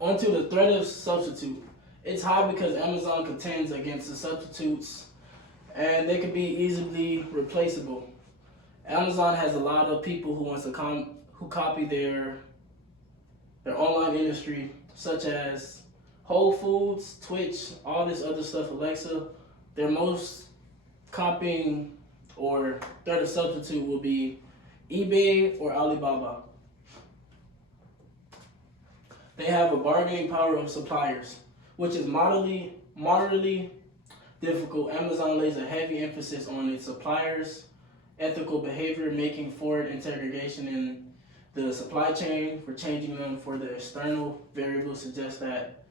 Onto the threat of substitute. It's high because Amazon contends against the substitutes and they can be easily replaceable. Amazon has a lot of people who wants to who copy their online industry, such as Whole Foods, Twitch, all this other stuff, Alexa. Their most copying or threat of substitute will be eBay or Alibaba. They have a bargaining power of suppliers, which is moderately difficult. Amazon lays a heavy emphasis on its suppliers' ethical behavior, making forward integration in the supply chain for changing them for the external variables suggest that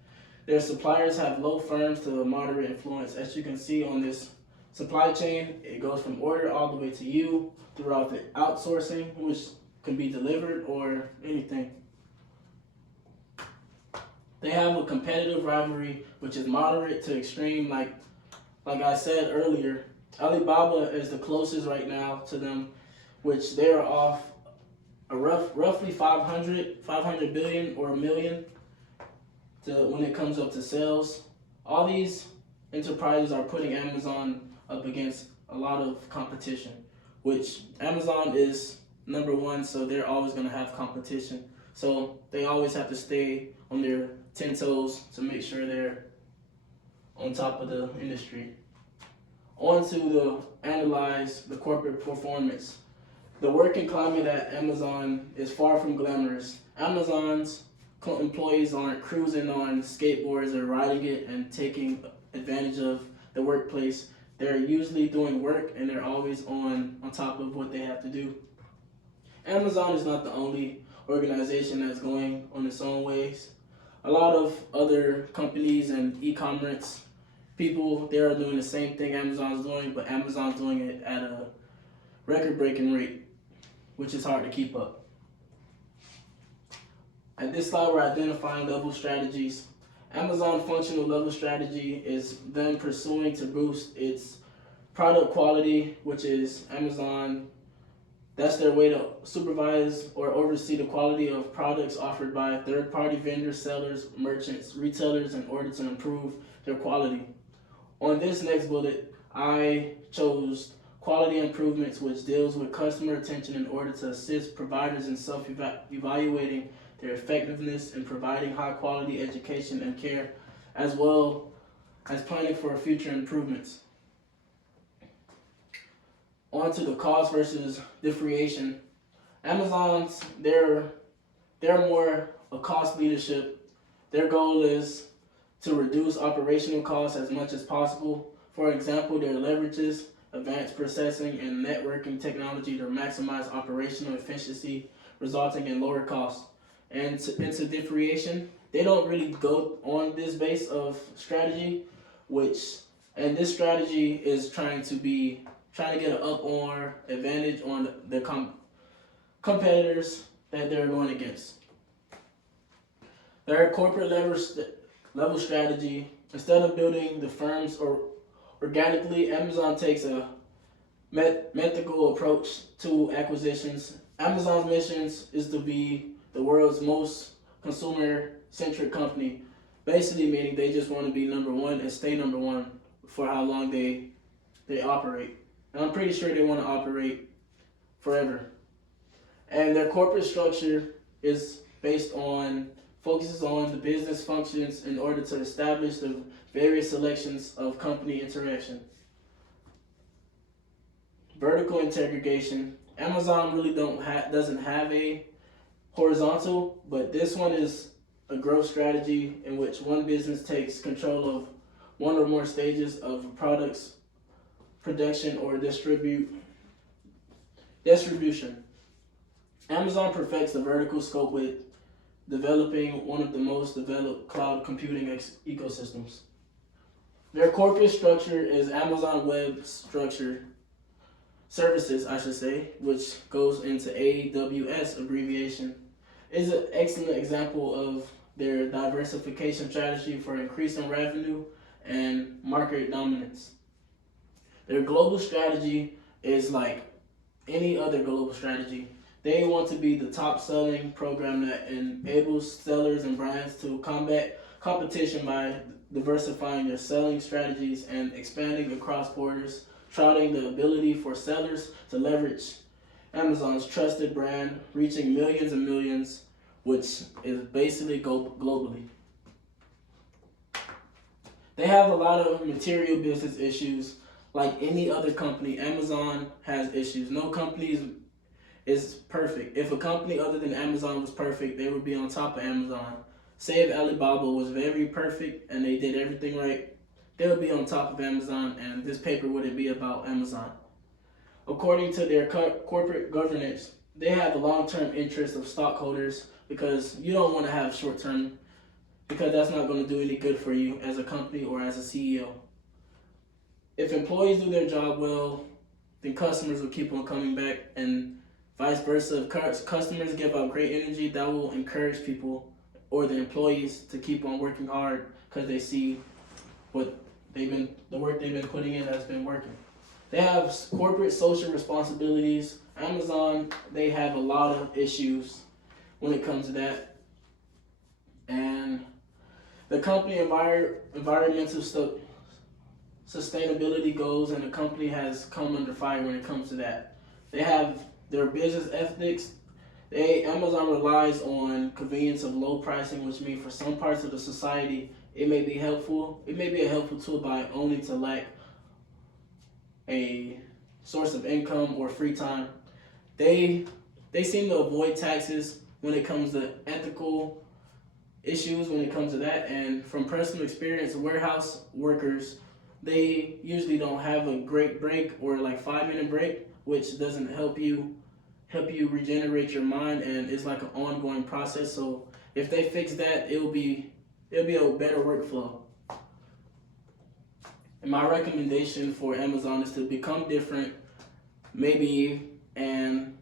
their suppliers have low firms to moderate influence. As you can see on this supply chain, it goes from order all the way to you throughout the outsourcing, which can be delivered or anything. They have a competitive rivalry, which is moderate to extreme. Like I said earlier, Alibaba is the closest right now to them, which they are off a roughly 500 billion or a million when it comes up to sales. All these enterprises are putting Amazon up against a lot of competition, which Amazon is number one, so they're always going to have competition. So they always have to stay on their 10 toes to make sure they're on top of the industry. On to analyze the corporate performance. The working climate at Amazon is far from glamorous. Amazon's employees aren't cruising on skateboards or riding it and taking advantage of the workplace. They're usually doing work and they're always on top of what they have to do. Amazon is not the only organization that's going on its own ways. A lot of other companies and e-commerce people, they are doing the same thing Amazon's doing, but Amazon's doing it at a record-breaking rate, which is hard to keep up. At this slide, we're identifying level strategies. Amazon functional level strategy is then pursuing to boost its product quality, which is Amazon. That's their way to supervise or oversee the quality of products offered by third-party vendors, sellers, merchants, retailers in order to improve their quality. On this next bullet, I chose quality improvements, which deals with customer attention in order to assist providers in self-evaluating their effectiveness in providing high-quality education and care, as well as planning for future improvements. On to the cost versus differentiation. Amazon's, they're more a cost leadership. Their goal is to reduce operational costs as much as possible. For example, their leverages advanced processing and networking technology to maximize operational efficiency, resulting in lower costs. And into differentiation, they don't really go on this base of strategy, and this strategy is trying to get an up on advantage on the competitors that they're going against. Their corporate level strategy, instead of building the firms organically, Amazon takes a methodical approach to acquisitions. Amazon's mission is to be the world's most consumer-centric company, basically meaning they just want to be number one and stay number one for how long they operate. And I'm pretty sure they want to operate forever. And their corporate structure is focuses on the business functions in order to establish the various selections of company interaction. Vertical integration. Amazon really doesn't have a horizontal, but this one is a growth strategy in which one business takes control of one or more stages of a product's production or distribution. Amazon perfects the vertical scope with developing one of the most developed cloud computing ecosystems. Their corporate structure is Amazon Web Services, I should say, which goes into AWS abbreviation. Is an excellent example of their diversification strategy for increasing revenue and market dominance. Their global strategy is like any other global strategy. They want to be the top selling program that enables sellers and brands to combat competition by diversifying their selling strategies and expanding across borders, touting the ability for sellers to leverage Amazon's trusted brand, reaching millions and millions, which is basically globally. They have a lot of material business issues. Like any other company, Amazon has issues. No company is perfect. If a company other than Amazon was perfect, they would be on top of Amazon. Say if Alibaba was very perfect and they did everything right, they would be on top of Amazon, and this paper wouldn't be about Amazon. According to their corporate governance, they have the long-term interest of stockholders, because you don't want to have short-term, because that's not going to do any good for you as a company or as a CEO. If employees do their job well, then customers will keep on coming back, and vice versa. If customers give out great energy, that will encourage people or the employees to keep on working hard, because they see what the work they've been putting in has been working. They have corporate social responsibilities. Amazon, they have a lot of issues when it comes to that. And the company environmental sustainability goals, and the company has come under fire when it comes to that. They have their business ethics. Amazon relies on convenience of low pricing, which means for some parts of the society it may be helpful. It may be a helpful tool by only to lack a source of income or free time. They seem to avoid taxes when it comes to ethical issues when it comes to that. And from personal experience, warehouse workers, they usually don't have a great break, or like 5-minute break, which doesn't help you regenerate your mind, and it's like an ongoing process. So if they fix that, it'll be a better workflow. And my recommendation for Amazon is to become different, maybe, and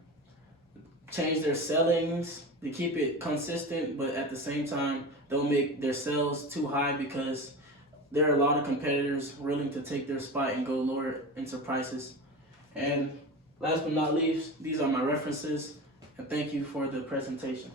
change their sellings to keep it consistent, but at the same time, don't make their sales too high, because there are a lot of competitors willing to take their spot and go lower into prices. And last but not least, these are my references, and thank you for the presentation.